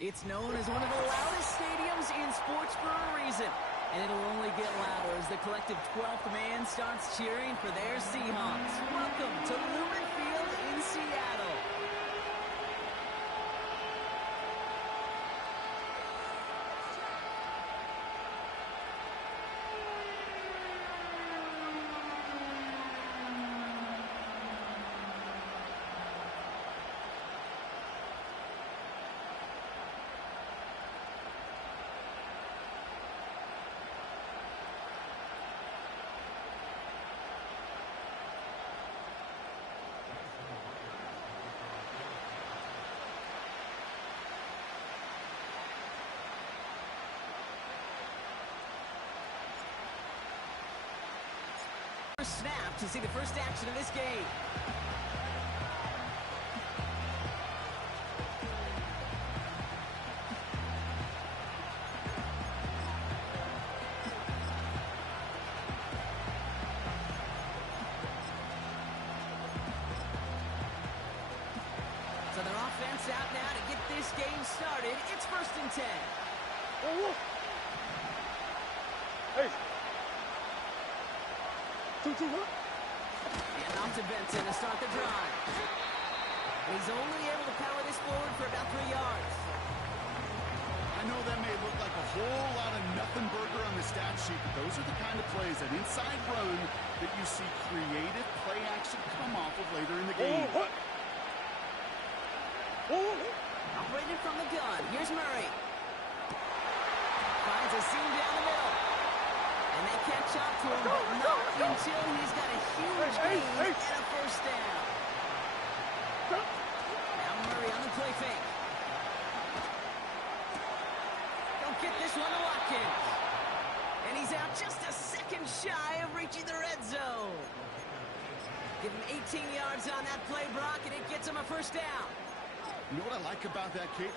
It's known as one of the loudest stadiums in sports for a reason. And it'll only get louder as the collective 12th man starts cheering for their Seahawks. Welcome to Lumen Field in Seattle. Snap to see the first action of this game. So their offense out now to get this game started. It's 1st and 10. Hey. And off to Benson to start the drive. And he's only able to power this forward for about 3 yards. I know that may look like a whole lot of nothing burger on the stat sheet, but those are the kind of plays, that inside run, that you see creative play action come off of later in the game. Operated from the gun. Here's Murray. Finds a seam down the middle. And they catch up to him, but not until he's got a huge gain and a first down. Now Murray on the play fake. Don't get this one to Watkins. And he's out just a second shy of reaching the red zone. Give him 18 yards on that play, Brock, and it gets him a first down. You know what I like about that, Kate?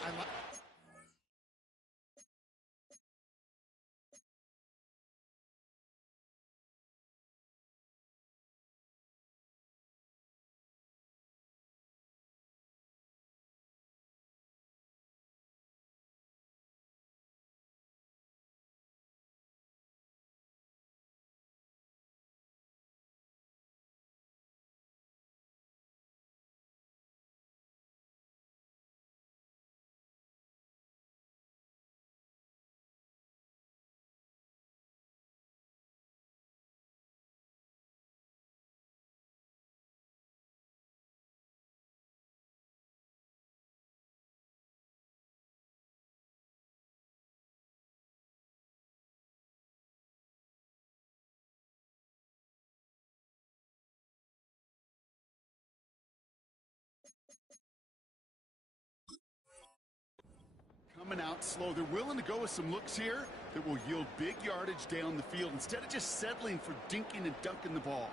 Coming out slow. They're willing to go with some looks here that will yield big yardage down the field instead of just settling for dinking and dunking the ball.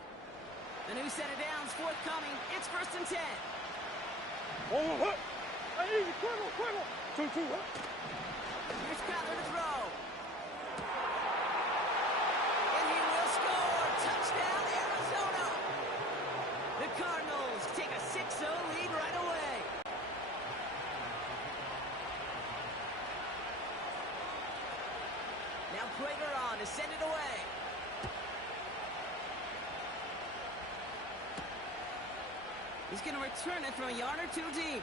The new set of downs forthcoming. It's 1st and 10. Here's Crowder to throw. And he will score. Touchdown, Arizona. The Cardinals take a 6-0 lead right away. Now Prater on to send it away. He's going to return it from a yard or 2 deep.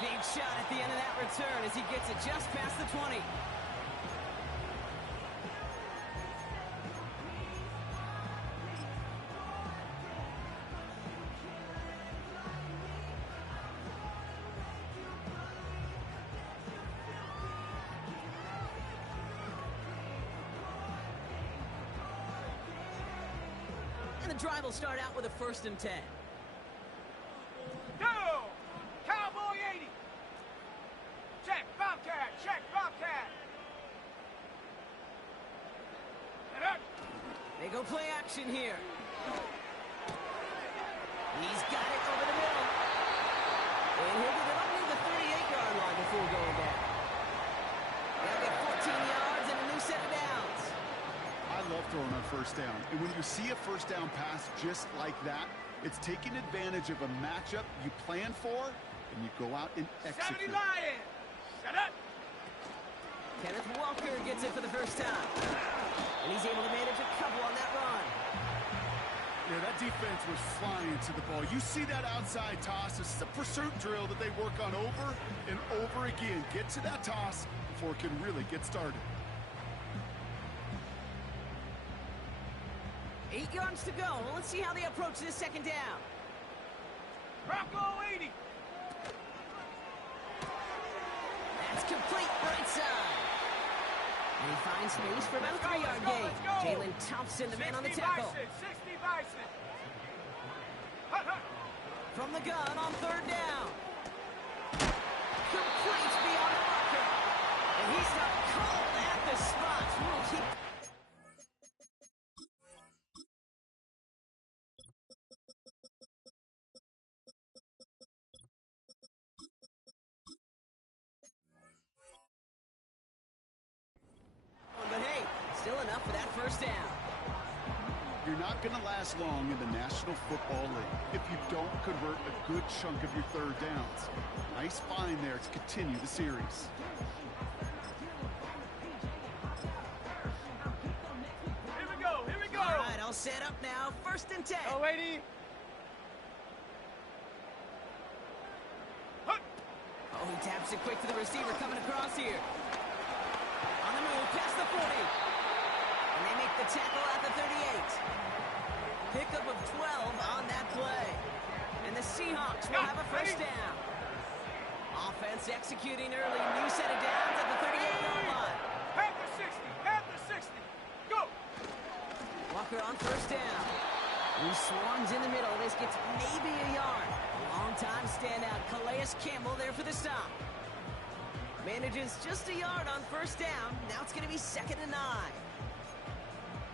Big shot at the end of that return as he gets it just past the 20. And the drive will start out with a 1st and 10. Go! Cowboy 80! Check, Bobcat! Check, Bobcat! And up! They go play action here. He's got it over the middle. And he'll get it only the 38-yard line before going down. They'll get 14 yards and a new set of downs. I love throwing on 1st down. And when you see a 1st down pass just like that, it's taking advantage of a matchup you plan for and you go out and 70 execute. Lions! Shut up! Kenneth Walker gets it for the first time. And he's able to manage a couple on that run. Yeah, that defense was flying to the ball. You see that outside toss. This is a pursuit drill that they work on over and over again. Get to that toss before it can really get started. 8 yards to go. Well, let's see how they approach this second down. Bronco 80! That's complete right side. And he finds space for about a 3-yard gain. let's go. Jalen Thompson, the man on the tackle. 60 Bison! Hut, hut. From the gun on third down. Complete beyond the marker. And he's not called at the spot. We'll keep... But hey, still enough for that first down. You're not going to last long in the National Football League if you don't convert a good chunk of your third downs. Nice find there to continue the series. Here we go, here we go! All right, I'll set up now. First and 10. Oh, 80! Hut. Oh, he taps it quick to the receiver coming across here. On the move, past the 40. And they make the tackle at the 38. Pickup of 12 on that play. And the Seahawks will have a first down. Offense executing early. New set of downs at the 38-yard line. Half the 60, half the 60. Go! Walker on first down. He swarms in the middle. This gets maybe a yard. Long-time standout Calais Campbell there for the stop. Manages just a yard on first down. Now it's going to be 2nd and 9.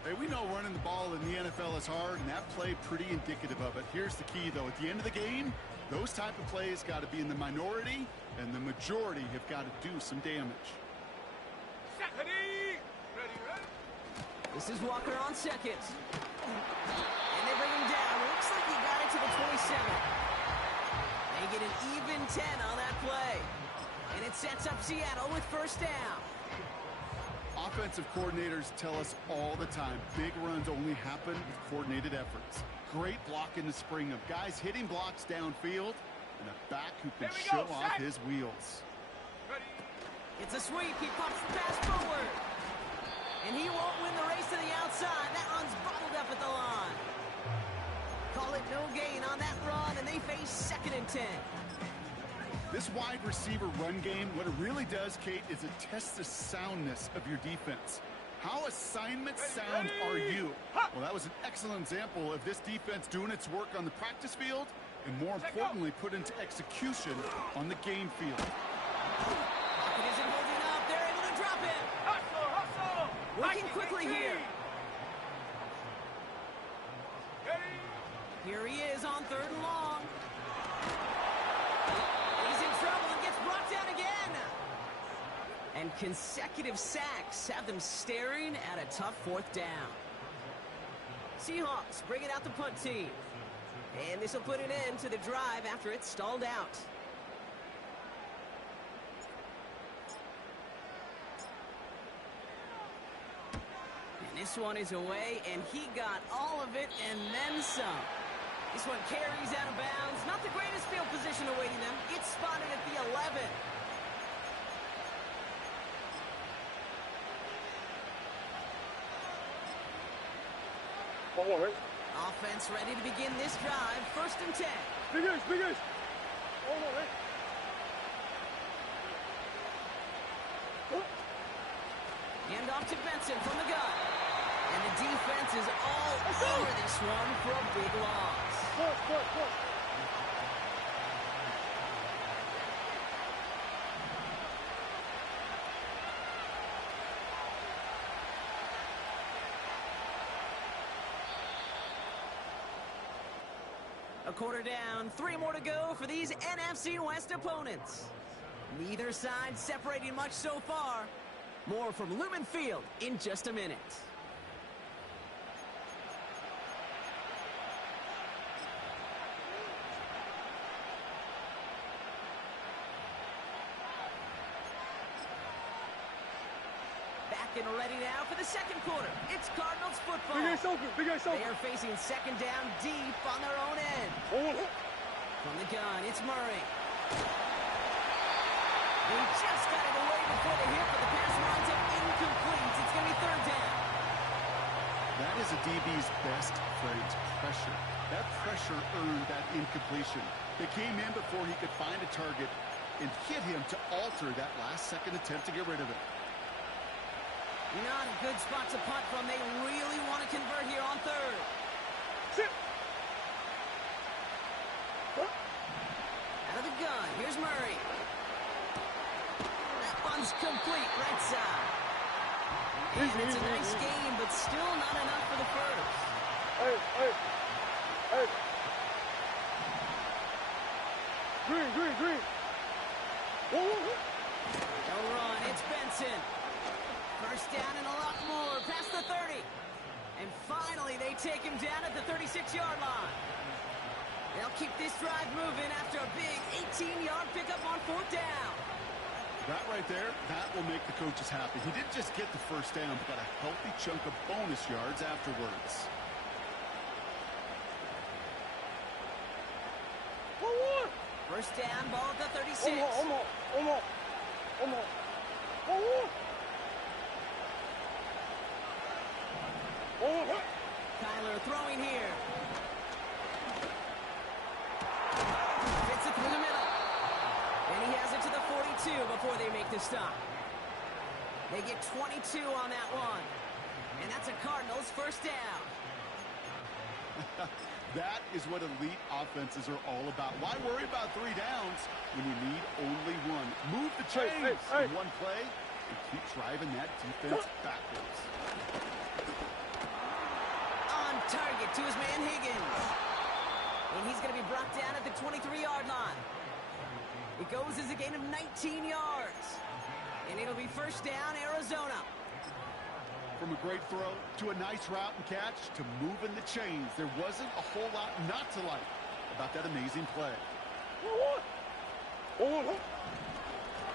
Hey, we know running the ball in the NFL is hard, and that play pretty indicative of it. Here's the key, though. At the end of the game, those type of plays got to be in the minority, and the majority have got to do some damage. Set, ready! Ready, ready? This is Walker on second. And they bring him down. Looks like he got it to the 27. They get an even 10 on that play. And it sets up Seattle with first down. Offensive coordinators tell us all the time, big runs only happen with coordinated efforts. Great block in the spring of guys hitting blocks downfield and a back who can show off his wheels. Ready? It's a sweep. He pops the pass forward. And he won't win the race to the outside. That run's bottled up at the line. Call it no gain on that run, and they face 2nd and 10. This wide receiver run game, what it really does, Kate, is it tests the soundness of your defense. How assignment sound are you? Well, that was an excellent example of this defense doing its work on the practice field and, more importantly, put into execution on the game field. Pocket isn't holding up. They're able to drop it. Hustle, hustle! Working quickly here. Ready? Here he is on 3rd and long. He's in trouble and gets brought down again. And consecutive sacks have them staring at a tough 4th down. Seahawks bringing out the punt team. And this will put an end to the drive after it's stalled out. And this one is away, and he got all of it and then some. This one carries out of bounds. Not the greatest field position awaiting them. It's spotted at the 11. One more, right? Offense ready to begin this drive. 1st and 10. Big ace. One more, right? Hand off to Benson from the gun. And the defense is all over this one for a big loss. Push. A quarter down, 3 more to go for these NFC West opponents. Neither side separating much so far. More from Lumen Field in just a minute. Getting ready now for the second quarter. It's Cardinals football. Big Ace open. Big Ace They open. are facing second down deep on their own end. Oh, From the gun, it's Murray. He just got it away before the hit, but the pass winds up incomplete. It's going to be third down. That is a DB's best friend, pressure. That pressure earned that incompletion. They came in before he could find a target and hit him to alter that last-second attempt to get rid of it. Not a good spot to punt from. They really want to convert here on third. sit. Out of the gun, here's Murray. That one's complete, right side. And it's a nice game, but still not enough for the first. Hey, hey, hey. Green, green, green. Whoa, whoa, whoa. No run, it's Benson. First down and a lot more, past the 30. And finally, they take him down at the 36-yard line. They'll keep this drive moving after a big 18-yard pickup on fourth down. That right there, that will make the coaches happy. He didn't just get the first down, but got a healthy chunk of bonus yards afterwards. Whoa, whoa. First down, ball at the 36. Whoa, whoa. Kyler throwing here. Fits it through the middle. And he has it to the 42 before they make the stop. They get 22 on that one. And that's a Cardinals first down. That is what elite offenses are all about. Why worry about 3 downs when you need only one? Move the chains in one play and keep driving that defense backwards. On target to his man Higgins. And he's going to be brought down at the 23-yard line. It goes as a gain of 19 yards. And it'll be first down, Arizona. From a great throw to a nice route and catch to moving the chains, there wasn't a whole lot not to like about that amazing play.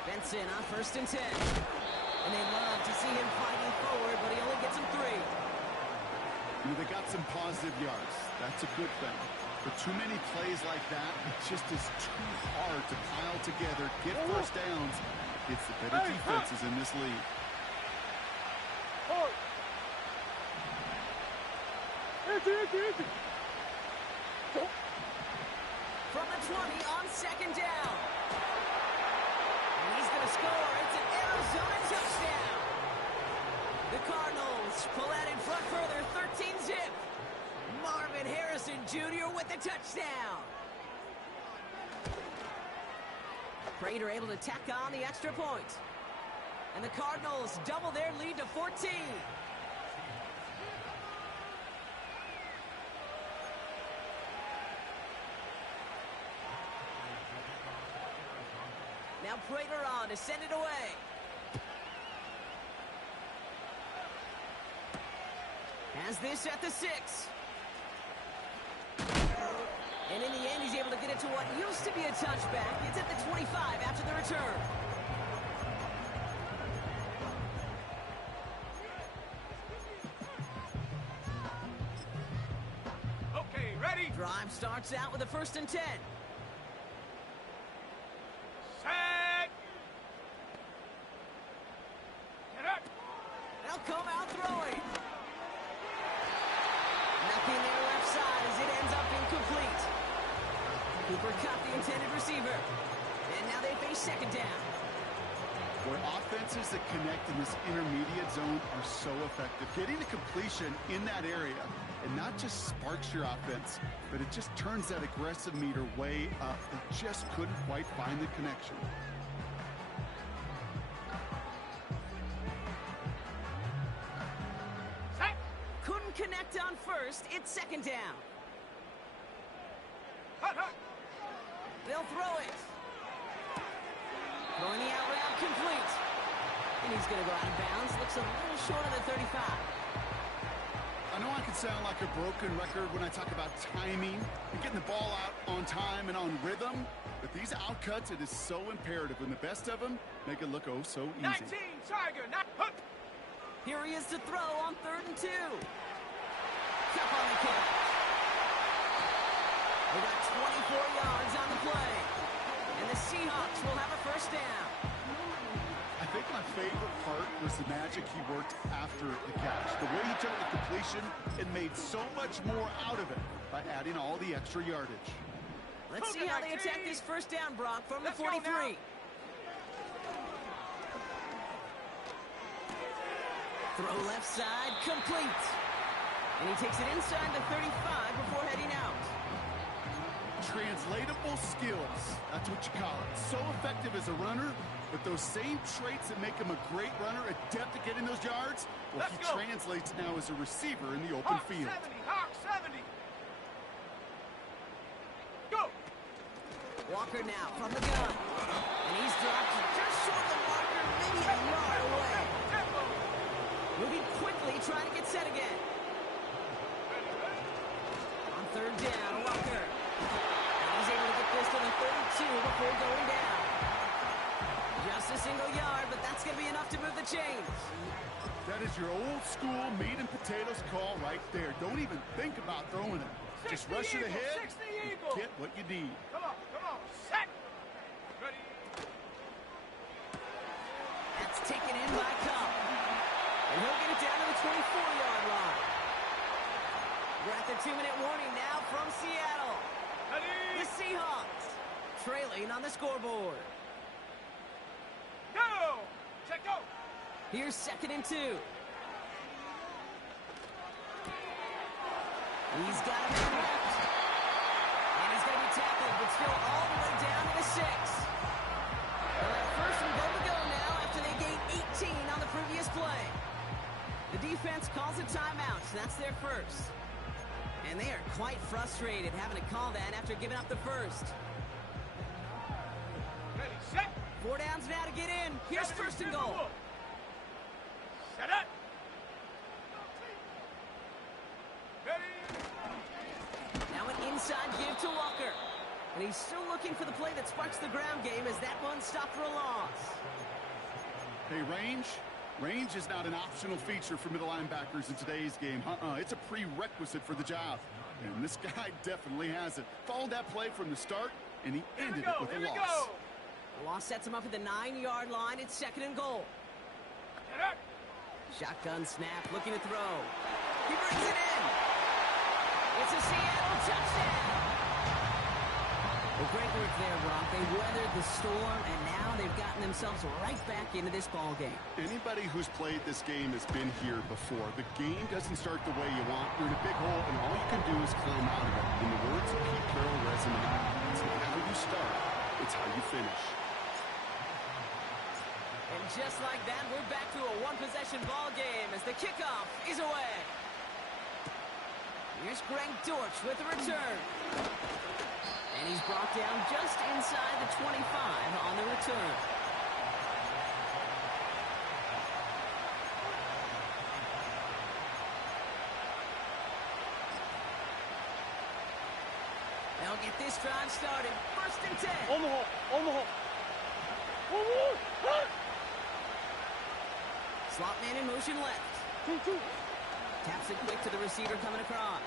Benson on first and 10. And they love to see him fighting forward, but he only gets him 3. You know, they got some positive yards. That's a good thing. But too many plays like that, it just is too hard to pile together, get first downs. It's the better defenses in this league. From the 20 on second down. And he's going to score. It's an Arizona touchdown. The Cardinals pull out in front further, 13-zip. Marvin Harrison Jr. with the touchdown. Prater able to tack on the extra point. And the Cardinals double their lead to 14. Now Prater on to send it away. Has this at the 6. And in the end, he's able to get it to what used to be a touchback. It's at the 25 after the return. Okay, ready? Drive starts out with a first and 10. Set. Get up. They'll come out throwing. Nothing there left side as it ends up incomplete. Cooper caught the intended receiver. And now they face second down. Boy, offenses that connect in this intermediate zone are so effective. Getting the completion in that area, and not just sparks your offense, but it just turns that aggressive meter way up. They just couldn't quite find the connection. Set. Couldn't connect on first. It's second down. Hut, hut. They'll throw it. Throwing the out route complete. And he's going to go out of bounds. Looks a little short of the 35. I know I can sound like a broken record when I talk about timing and getting the ball out on time and on rhythm, but these outcuts, it is so imperative, and the best of them make it look oh so easy. 19, Tiger, not hut. Here he is to throw on 3rd and 2. Cup on the catch. They got 24 yards on the play. And the Seahawks will have a first down. I think my favorite part was the magic he worked after the catch. The way he took the completion and made so much more out of it by adding all the extra yardage. Let's see how they attack this first down, Brock, from the 43. Throw left side, complete. And he takes it inside the 35 before heading out. Translatable skills. That's what you call it. So effective as a runner, but those same traits that make him a great runner, adept at getting those yards, well, he translates now as a receiver in the open field. Hawk 70. Go. Walker now from the gun. And he's dropped just short of the marker, maybe a yard away. Moving quickly, trying to get set again. On 3rd down, Walker. And he's able to get this to the 32 before going down. Just a single yard, but that's going to be enough to move the chains. That is your old school meat and potatoes call right there. Don't even think about throwing it. Just rush it ahead and get what you need. Come on, set. Ready. That's taken in by Cup. And he'll get it down to the 24-yard line. We're at the 2-minute warning now from Seattle. Ready. The Seahawks trailing on the scoreboard. Go. Check go. Here's 2nd and 2. He's got a man left. And he's going to be tackled, but still all the way down to the 6. They'll have 1st and goal to go now after they gained 18 on the previous play. The defense calls a timeout, so that's their first. And they are quite frustrated having to call that after giving up the first. Ready, set. 4 downs now to get in. Here's 1st and goal. Set up. Ready. Now an inside give to Walker. And he's still looking for the play that sparks the ground game as that one stopped for a loss. Hey, range? Range is not an optional feature for middle linebackers in today's game. It's a prerequisite for the job. And this guy definitely has it. Followed that play from the start, and he ended it with a loss. The loss sets him up at the 9-yard line. It's 2nd and goal. Get up. Shotgun snap, looking to throw. He brings it in. It's a Seattle touchdown. Well, great work there, Brock. They weathered the storm, and now they've gotten themselves right back into this ball game. Anybody who's played this game has been here before. The game doesn't start the way you want. You're in a big hole, and all you can do is climb out of it. In the words of Pete Carroll resume, it's not how you start, it's how you finish. And just like that, we're back to a one-possession ball game as the kickoff is away. Here's Greg Dortch with the return. And he's brought down just inside the 25 on the return. They'll get this drive started. 1st and 10. On the hole. On the hole. Slot man in motion left. Taps it quick to the receiver coming across.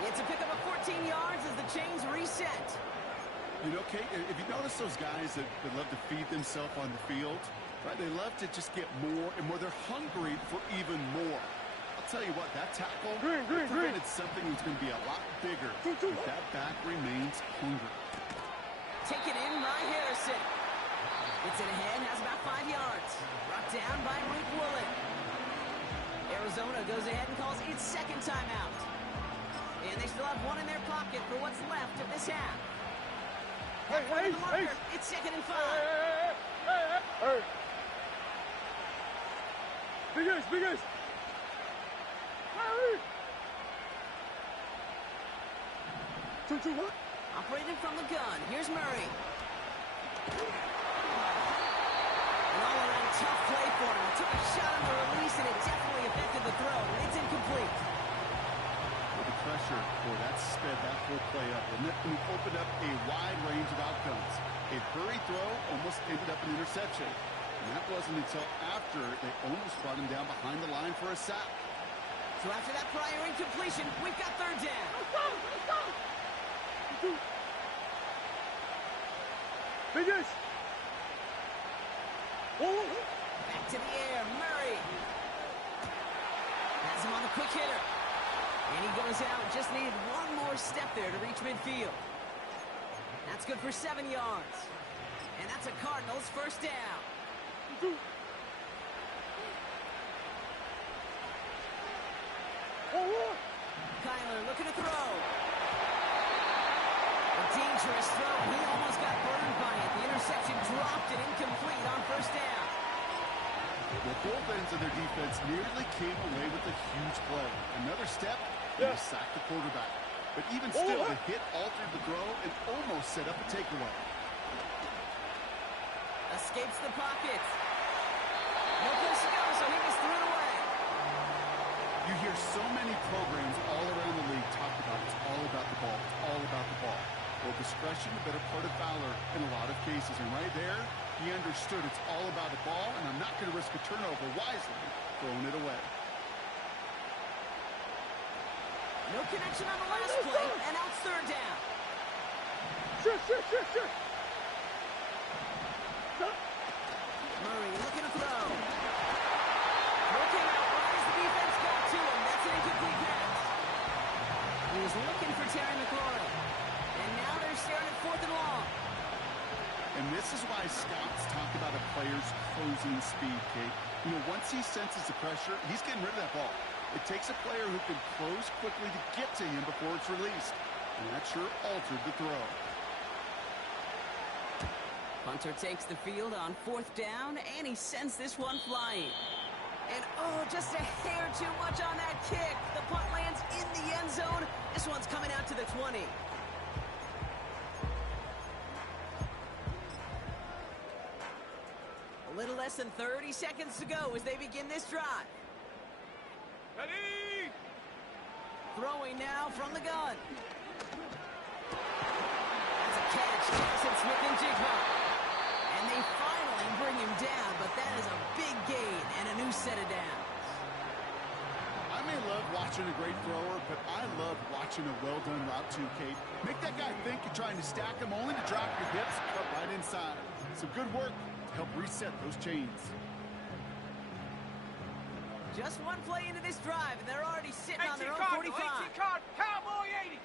It's a pickup of 14 yards as the chains reset. You know, Kate, if you notice those guys that love to feed themselves on the field, right? They love to just get more and more. They're hungry for even more. I'll tell you what, that tackle prevented something that's going to be a lot bigger. But that back remains hungry. Taken in by Harrison. Gets it ahead, has about 5 yards. Brought down by Mike Woolen. Arizona goes ahead and calls its 2nd timeout. And they still have one in their pocket for what's left of this half. Hey. It's 2nd and 5. Hey. Big ace. Hey. 2-2, what? Operated from the gun. Here's Murray. An all-around tough play for him. Took a shot on the release, and it definitely affected the throw. It's incomplete. The pressure. Boy, that sped that whole play up, and it opened up a wide range of outcomes. A hurry throw almost ended up an interception. And that wasn't until after they almost brought him down behind the line for a sack. So after that prior incompletion, we've got third down. Finish. Back to the air, Murray. Has him on the quick hitter. And he goes out, just needed one more step there to reach midfield. That's good for 7 yards. And that's a Cardinals first down. Kyler looking to throw. A dangerous throw. He almost got burned by it. The interception dropped it incomplete on first down. Well, both ends of their defense nearly came away with a huge play. Another step, and they sacked the quarterback. But even still, the hit altered the throw and almost set up a takeaway. Escapes the pocket. No place to go, so he was thrown away. You hear so many programs all around the league talk about it's all about the ball. It's all about the ball. Well, discretion, the better part of valor in a lot of cases. And right there, he understood it's all about the ball, and I'm not going to risk a turnover, wisely throwing it away. No connection on the last play, and now it's third down. Sure. Murray looking to throw. Looking out wide as the defense got to him. That's an incomplete pass. He was looking for Terry McLaurin. And now they're staring at 4th and long. And this is why scouts talk about a player's closing speed, Kate. You know, once he senses the pressure, he's getting rid of that ball. It takes a player who can close quickly to get to him before it's released. And that sure altered the throw. Punter takes the field on 4th down, and he sends this one flying. And, oh, just a hair too much on that kick. The punt lands in the end zone. This one's coming out to the 20. A little less than 30 seconds to go as they begin this drive. Ready? Throwing now from the gun. That's a catch, Jackson Smith-Njigba. And they finally bring him down, but that is a big gain and a new set of downs. I may love watching a great thrower, but I love watching a well-done route too, Kate. Make that guy think you're trying to stack him only to drop your hips, cut right inside. Some good work to help reset those chains. Just one play into this drive, and they're already sitting on their own 45. Cowboy 80.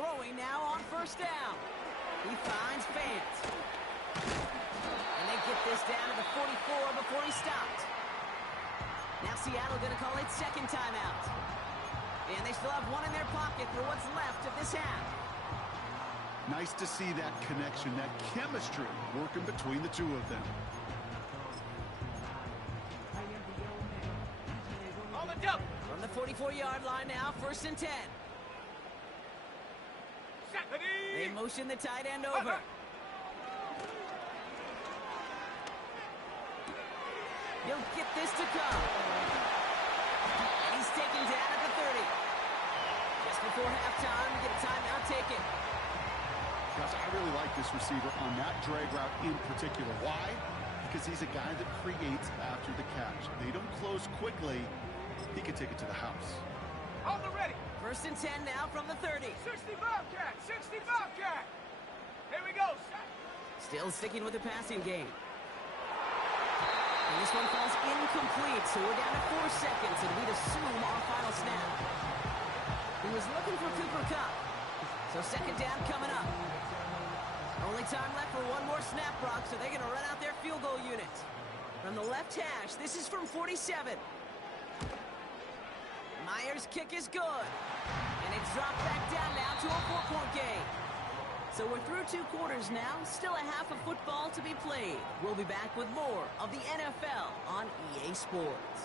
Throwing now on first down. He finds Fant. And they get this down to the 44 before he stopped. Now Seattle going to call it second timeout. And they still have one in their pocket for what's left of this half. Nice to see that connection, that chemistry working between the two of them. On the jump. From the 44-yard line now, 1st and 10. They motion the tight end over. He'll get this to come. And he's taken down at the 30. Just before halftime, we get a timeout taken. Gosh, I really like this receiver on that drag route in particular. Why? Because he's a guy that creates after the catch. They don't close quickly. He can take it to the house. On the ready. 1st and 10 now from the 30. 60 Bobcat. 60 Bobcat. Here we go. Still sticking with the passing game. And this one falls incomplete, so we're down to 4 seconds, and we'd assume our final snap. He was looking for Cooper Kupp. So second down coming up. Only time left for one more snap, Brock, so they're going to run out their field goal unit. From the left hash, this is from 47. Myers' kick is good. And it's dropped back down now to a 4-point game. So we're through 2 quarters now, still a half of football to be played. We'll be back with more of the NFL on EA Sports.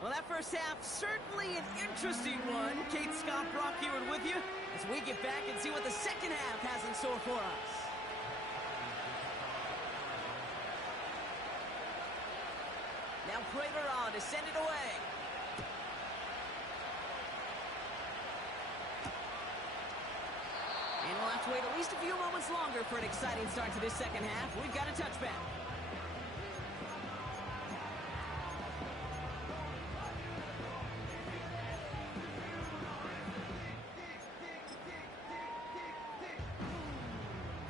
Well, that first half, certainly an interesting one. Kate, Scott, Brock here with you as we get back and see what the second half has in store for us. Prater on to send it away. And we'll have to wait at least a few moments longer for an exciting start to this second half. We've got a touchback.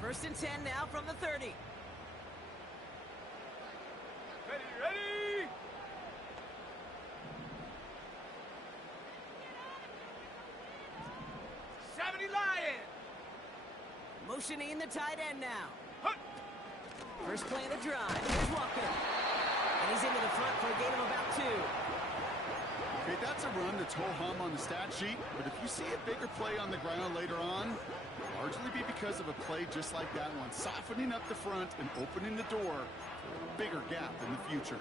First and 10 now from the 30. Ready! 70 Lion! Motioning the tight end now. Hunt! First play of the drive. Here's Walker. And he's into the front for a gain of about 2. Okay, that's a run that's ho-hum on the stat sheet, but if you see a bigger play on the ground later on, it'll largely be because of a play just like that one, softening up the front and opening the door for a bigger gap in the future.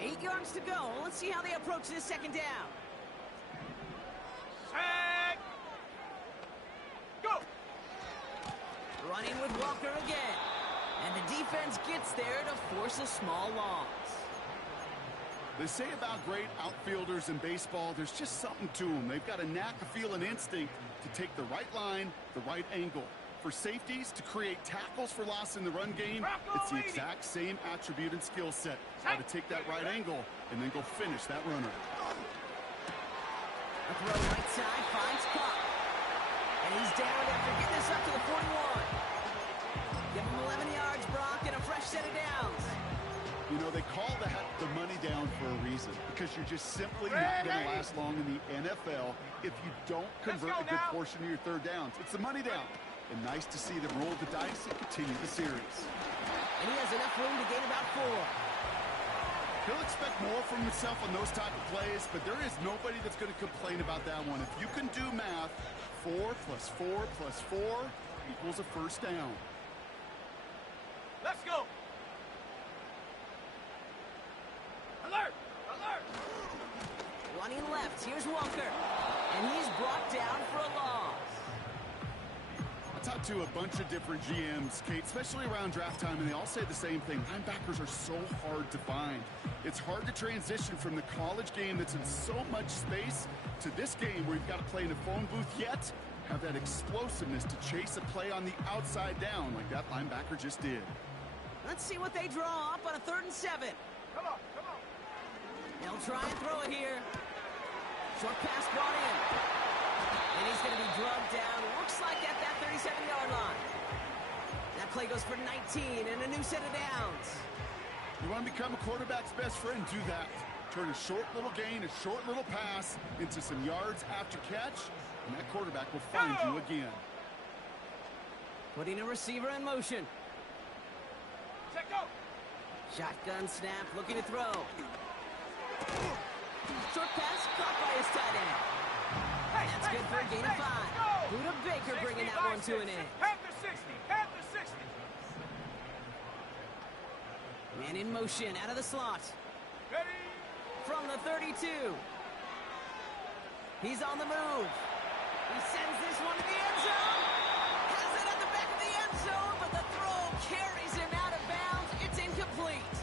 Eight yards to go. Let's see how they approach this second down. Set! Go! Running with Walker again. And the defense gets there to force a small loss. They say about great outfielders in baseball, there's just something to them. They've got a knack, a feel, an instinct to take the right line, the right angle. For safeties, to create tackles for loss in the run game, it's the exact same attribute and skill set. How to take that right angle and then go finish that runner. A throw right side finds Cobb. And he's down after getting this up to the 41. Give him 11 yards, Brock, and a fresh set of downs. You know, they call that the money down for a reason, because you're just simply not going to last long in the NFL if you don't convert a good portion of your third downs. It's the money down. And nice to see them roll the dice and continue the series. And he has enough room to gain about 4. He'll expect more from himself on those type of plays, but there is nobody that's going to complain about that one. If you can do math, 4 plus 4 plus 4 equals a first down. Let's go! Alert! Alert! Running left, here's Walker. And he's brought down for a loss. I talked to a bunch of different GMs, Kate, especially around draft time, and they all say the same thing. Linebackers are so hard to find. It's hard to transition from the college game that's in so much space to this game where you've got to play in a phone booth, yet have that explosiveness to chase a play on the outside down like that linebacker just did. Let's see what they draw up on a 3rd and 7. Come on, come on! They'll try and throw it here. Short pass brought in. And he's going to be drugged down. Looks like at that 37-yard line. That play goes for 19 and a new set of downs. You want to become a quarterback's best friend? Do that. Turn a short little gain, a short little pass into some yards after catch, and that quarterback will find you again. Putting a receiver in motion. Check go! Shotgun snap, looking to throw. Short pass caught by his tight end. That's good for a gain of 5. Buda Baker bringing that one to an end. Panther 60! Panther 60! Man in motion, out of the slot. Ready? From the 32. He's on the move. He sends this one to the end zone. Has it at the back of the end zone, but the throw carries him out of bounds. It's incomplete.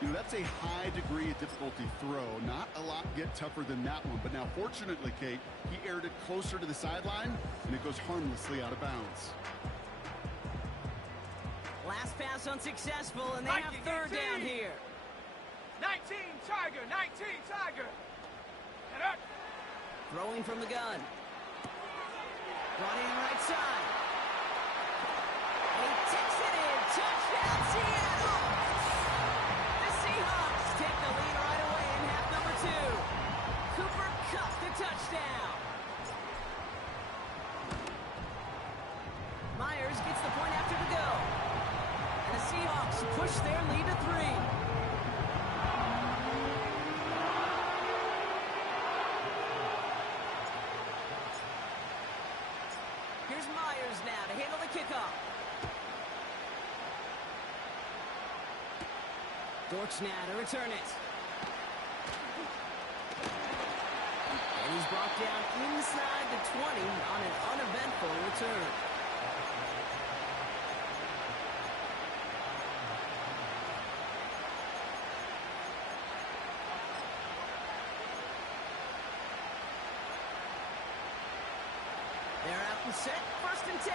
You know, that's a high degree of difficulty throw. Not a lot get tougher than that one. But now, fortunately, Kate, he aired it closer to the sideline, and it goes harmlessly out of bounds. Last pass unsuccessful, and they have 3rd down here. 19 Tiger! 19 Tiger! And up! Throwing from the gun. Brought in right side. And he takes it in. Touchdown, Seattle! The Seahawks take the lead right away in half number 2. Cooper Kupp the touchdown. Myers gets the point after the go. And the Seahawks push their lead to 3. Here's Myers now to handle the kickoff. Dortch now to return it. And he's brought down inside the 20 on an uneventful return. set, 1st and 10.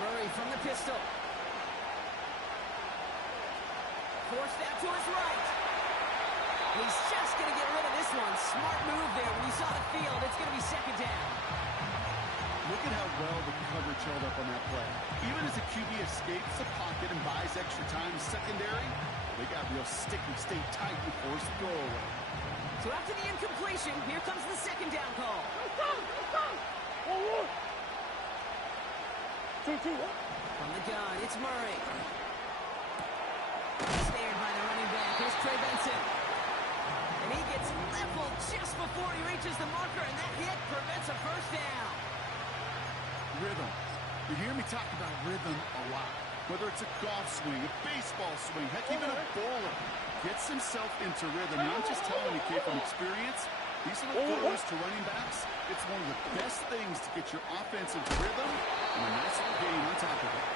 Murray from the pistol. Forced out to his right. He's just going to get rid of this one. Smart move there. When he saw the field, it's going to be 2nd down. Look at how well the coverage held up on that play. Even as the QB escapes the pocket and buys extra time secondary, they got real sticky, stay tight, and force the goal away. So after the incompletion, here comes the 2nd down call. From the gun, it's Murray. Snared by the running back. Here's Trey Benson. And he gets leveled just before he reaches the marker, and that hit prevents a 1st down. Rhythm. You hear me talk about rhythm a lot. Whether it's a golf swing, a baseball swing, heck, even a bowler gets himself into rhythm. And I'm just telling you, kid, from experience, these little throws to running backs, it's one of the best things to get your offense into rhythm and a nice little gain on top of it.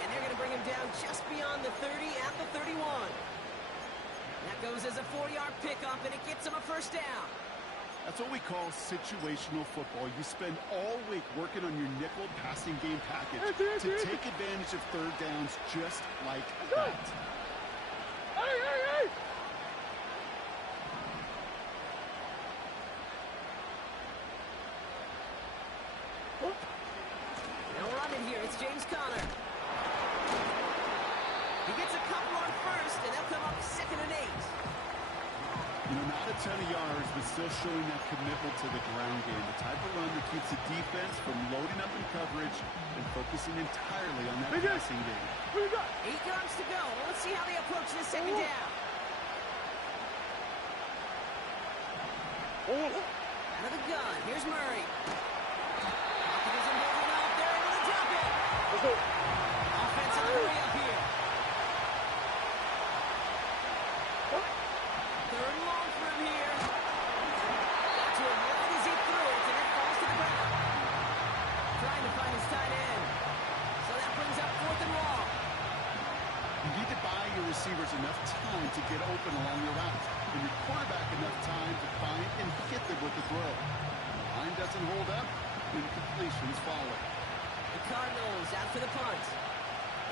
And they're going to bring him down just beyond the 30 at the 31. That goes as a 4-yard pickup, and it gets him a 1st down. That's what we call situational football. You spend all week working on your nickel passing game package to take advantage of 3rd downs just like that. They'll run it here. It's James Conner. He gets a couple on 1st, and they'll come up 2nd and 8. You know, not a ton of yards, but still showing that commitment to the ground game. The type of run that keeps the defense from loading up in coverage and focusing entirely on that passing game. 8 yards to go. Let's see how they approach this 2nd down. Out of the gun. Here's Murray. Pocket isn't holding up. They're able to drop it. Offense on the way up here. 3rd and long for him here. Got to it right as he threw it, and it falls to the ground. Trying to find his tight end. So that brings up 4th and long. You need to buy your receivers enough time to get open along your route, and your quarterback enough time to find and hit them with the throw. The line doesn't hold up, incompletions follow. The Cardinals out for the punt.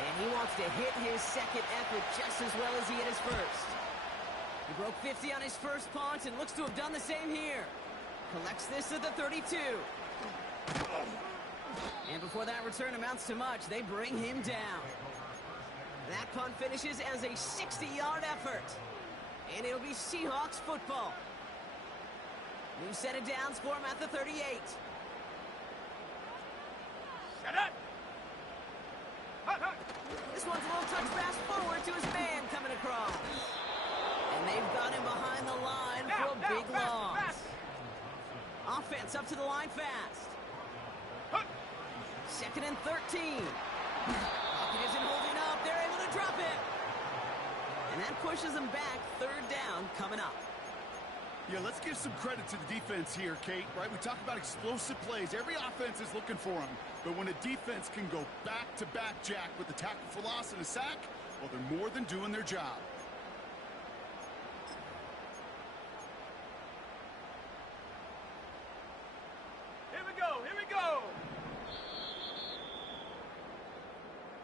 And he wants to hit his 2nd effort just as well as he hit his 1st. He broke 50 on his 1st punt and looks to have done the same here. Collects this at the 32. And before that return amounts to much, they bring him down. That punt finishes as a 60-yard effort. And it'll be Seahawks football. New set of downs for him at the 38. Shut up! This one's a little touch pass forward to his man coming across. And they've got him behind the line for a big loss. Offense up to the line fast. 2nd and 13. Pocket isn't holding up. They're able to drop it. And that pushes them back. 3rd down coming up. Yeah, let's give some credit to the defense here, Kate, right? We talk about explosive plays. Every offense is looking for them. But when a defense can go back-to-back, Jack, with a tackle for loss and a sack, well, they're more than doing their job. Here we go, here we go!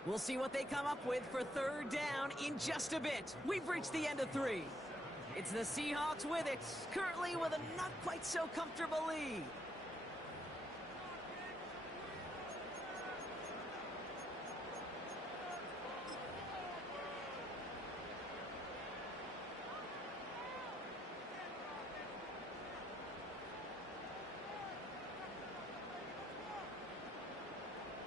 We'll see what they come up with for 3rd down in just a bit. We've reached the end of 3. It's the Seahawks with it, currently with a not quite so comfortable lead.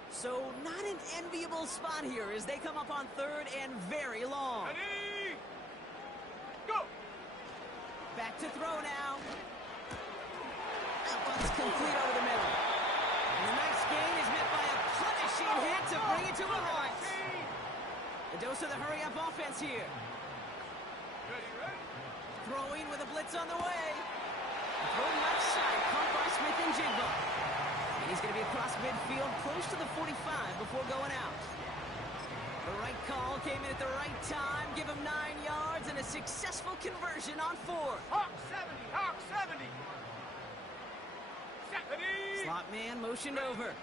So not an enviable spot here as they come up on 3rd and very long. Ready? Go! Back to throw now. That one's complete over the middle. And the nice gain is met by a punishing hit to bring it to a halt. A dose of the hurry-up offense here. Ready? Throwing with a blitz on the way. Throw left side, pumped by Smith and Jigba. And he's going to be across midfield, close to the 45 before going out. The right call came in at the right time, give him 9 yards and a successful conversion on 4th. Hawk 70, Hawk 70! Slot man motioned over.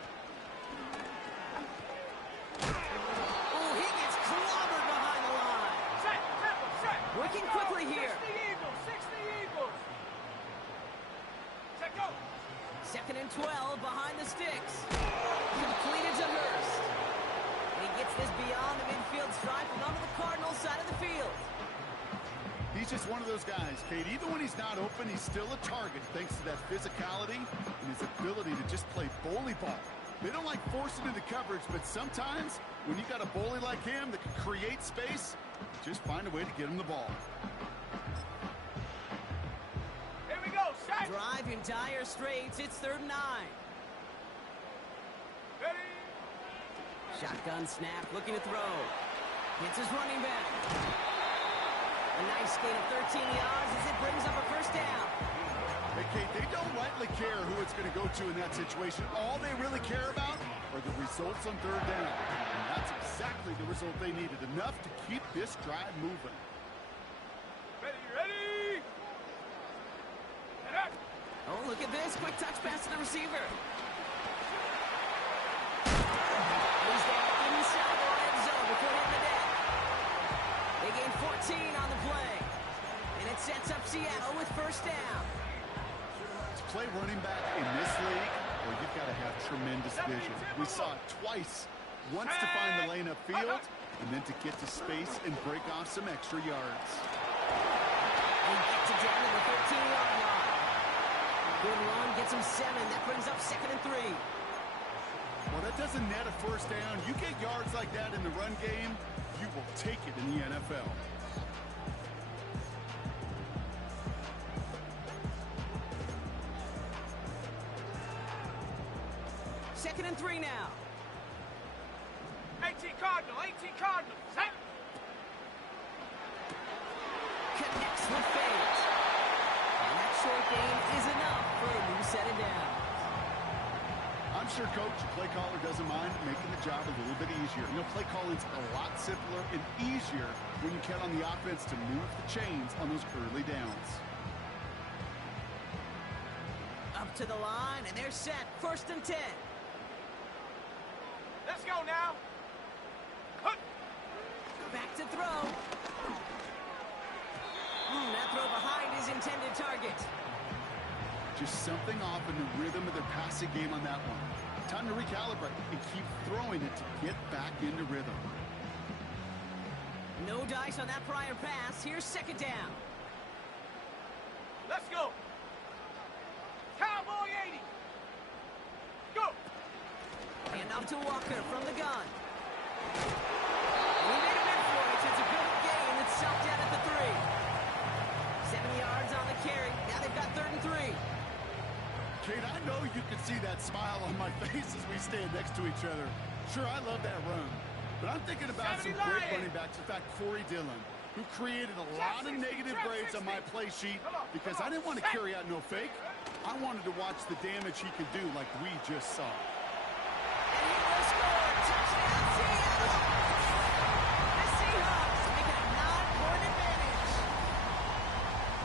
Oh, he gets clobbered behind the line. Set. Working quickly here. 60 Eagles. Set, go. 2nd and 12 behind the sticks. Completed to Hurst. And he gets this beyond the midfield stripe and onto the Cardinals side of the field. He's just one of those guys, Kate. Even when he's not open, he's still a target thanks to that physicality and his ability to just play bully ball. They don't like forcing into coverage, but sometimes when you got a bully like him that can create space, just find a way to get him the ball. Here we go, set. Drive in dire straits. It's 3rd and 9. Ready. Shotgun snap, looking to throw. Hits his running back. A nice gain of 13 yards as it brings up a 1st down. Hey, Kate, they don't lightly care who it's going to go to in that situation. All they really care about are the results on 3rd down. And that's exactly the result they needed. Enough to keep this drive moving. Ready. Oh, look at this. Quick touch pass to the receiver. He's there inside the red zone before hitting the deck. They gain 14 on the play. And it sets up Seattle with 1st down. To play running back in this league, well, you've got to have tremendous vision. We saw it twice. Once to find the lane upfield, and then to get to space and break off some extra yards. He gets it down to the 13-yard line. Good run, gets him 7. That brings up 2nd and 3. Well, that doesn't net a 1st down. You get yards like that in the run game, you will take it in the NFL. Second and 3 now. 18 Cardinal. Set. Connects with fades. And that short gain is enough for a new set of downs. I'm sure Coach, play caller doesn't mind making the job a little bit easier. You know, play calling's a lot simpler and easier when you count on the offense to move the chains on those early downs. Up to the line, and they're set. 1st and 10. Let's go now. Back to throw. That throw behind his intended target. Just something off in the rhythm of their passing game on that one. Time to recalibrate and keep throwing it to get back into rhythm. No dice on that prior pass. Here's 2nd down. Let's go. Cowboy 80. Go. Hand off to Walker from the gun. He made a bid for it. It's a good gain. It's stopped down at the 3. 7 yards on the carry. Now they've got 3rd and 3. Kate, I know you can see that smile on my face as we stand next to each other. Sure, I love that run. But I'm thinking about some great running backs. In fact, Corey Dillon, who created a lot of negative grades on my play sheet because I didn't want to carry out no fake. I wanted to watch the damage he could do like we just saw. And he will score. Touchdown, Seattle. The Seahawks make it a 9-point advantage.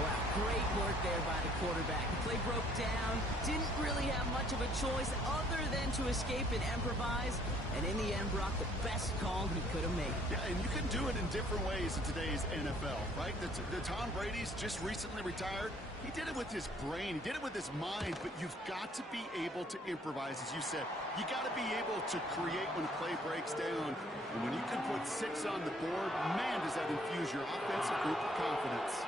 Wow, great work there by the quarterback. The play broke down. Didn't really have much of a choice other than to escape and improvise. And in the end, Brock, the best call he could have made. Yeah, and you can do it in different ways in today's NFL, right? The Tom Brady's just recently retired. He did it with his brain. He did it with his mind, but you've got to be able to improvise, as you said. You got to be able to create when play breaks down. And when you can put 6 on the board, man, does that infuse your offensive group with confidence.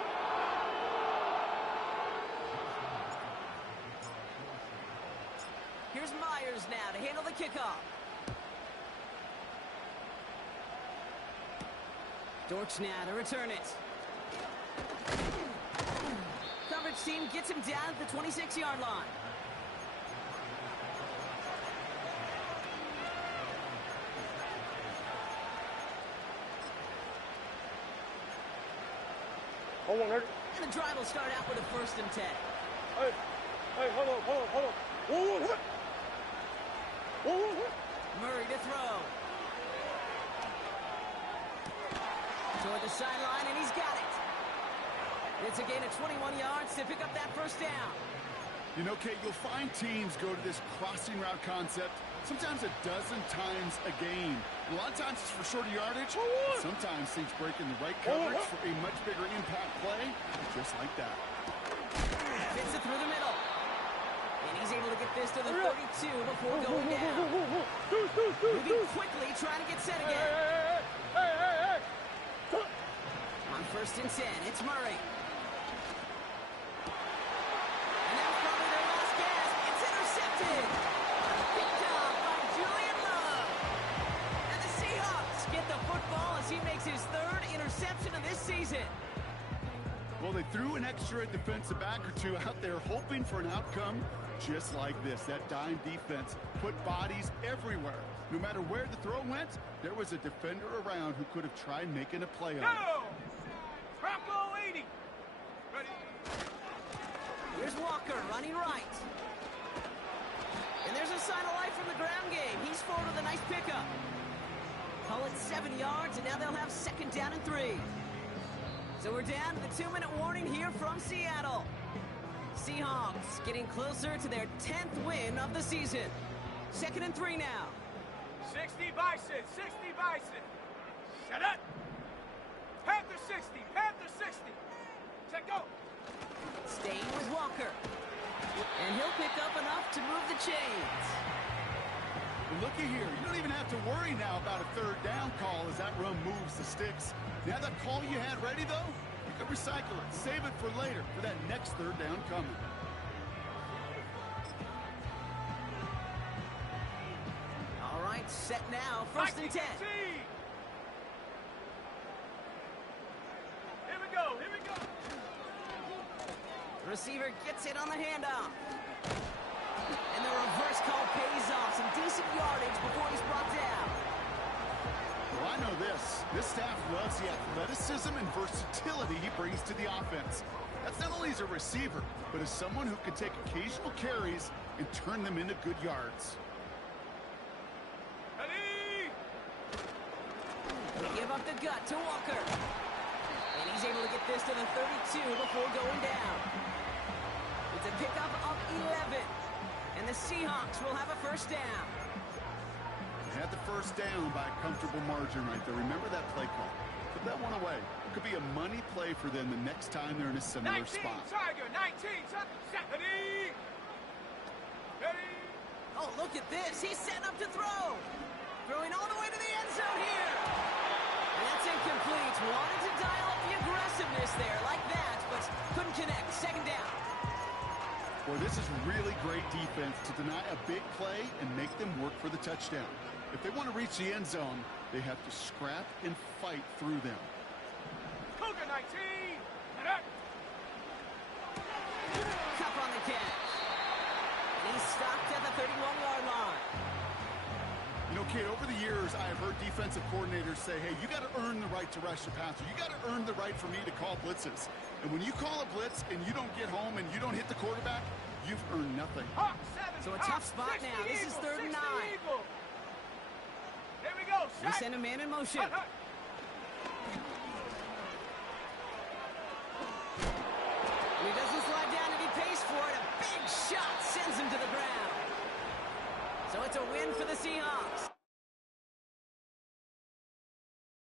Here's Myers now to handle the kickoff. Dortch now to return it. Coverage team gets him down at the 26-yard line. Hold on, ready? And the drive will start out with a 1st and 10. Hey, hold on. Whoa. Murray to throw. Toward the sideline, and he's got it. It's a gain of 21 yards to pick up that 1st down. You know, Kate, you'll find teams go to this crossing route concept sometimes a dozen times a game. A lot of times it's for shorter yardage. Sometimes things break in the right coverage for a much bigger impact play, just like that. Fits it through the middle. And he's able to get this to the 32 before going down. Moving quickly, trying to get set again. On 1st and 10, it's Murray. And that's probably their last gasp. It's intercepted. Picked up by Julian Love. And the Seahawks get the football as he makes his 3rd interception of this season. Well, they threw an extra defensive back or two out there hoping for an outcome just like this. That dime defense put bodies everywhere. No matter where the throw went, there was a defender around who could have tried making a play on it. Bronco 80. Ready. Here's Walker running right. And there's a sign of life from the ground game. He's forward with a nice pickup. Call it 7 yards, and now they'll have 2nd down and 3. So we're down to the 2-minute warning here from Seattle. Seahawks getting closer to their 10th win of the season. 2nd and 3 now. 60 Bison. 60 Bison. Shut up. Panther 60. Panther 60. Check go. Staying with Walker. And he'll pick up enough to move the chains. And looky here, you don't even have to worry now about a 3rd down call as that run moves the sticks. Now that call you had ready, though, you can recycle it. Save it for later for that next 3rd down coming. All right, set now. 1st and 10. Here we go. Here we go. Receiver gets it on the handoff. And the reverse call pays off. Some decent yardage before he's brought down. Well, I know this. This staff loves the athleticism and versatility he brings to the offense. That's not only as a receiver, but as someone who can take occasional carries and turn them into good yards. Ready. They give up the gut to Walker. And he's able to get this to the 32 before going down. It's a pickup of 11. And the Seahawks will have a 1st down. They had the 1st down by a comfortable margin right there. Remember that play call. Put that one away. It could be a money play for them the next time they're in a similar 19 spot. Tiger. 19 Tiger. Ready. Ready. Oh, look at this. He's setting up to throw. Throwing all the way to the end zone here. And that's incomplete. Wanted to dial up the aggressiveness there like that, but couldn't connect. 2nd down. Boy, this is really great defense to deny a big play and make them work for the touchdown. If they want to reach the end zone, they have to scrap and fight through them. Cougar 19. Cup on the catch. And he's stopped at the 31-yard line. You know, Kate, over the years, I have heard defensive coordinators say, hey, you got to earn the right to rush the passer. You got to earn the right for me to call blitzes. And when you call a blitz and you don't get home and you don't hit the quarterback, you've earned nothing. So a tough spot now. This is 3rd and 9. Here we go. We send a man in motion. He doesn't slide down and he pays for it. A big shot sends him to the ground. So it's a win for the Seahawks.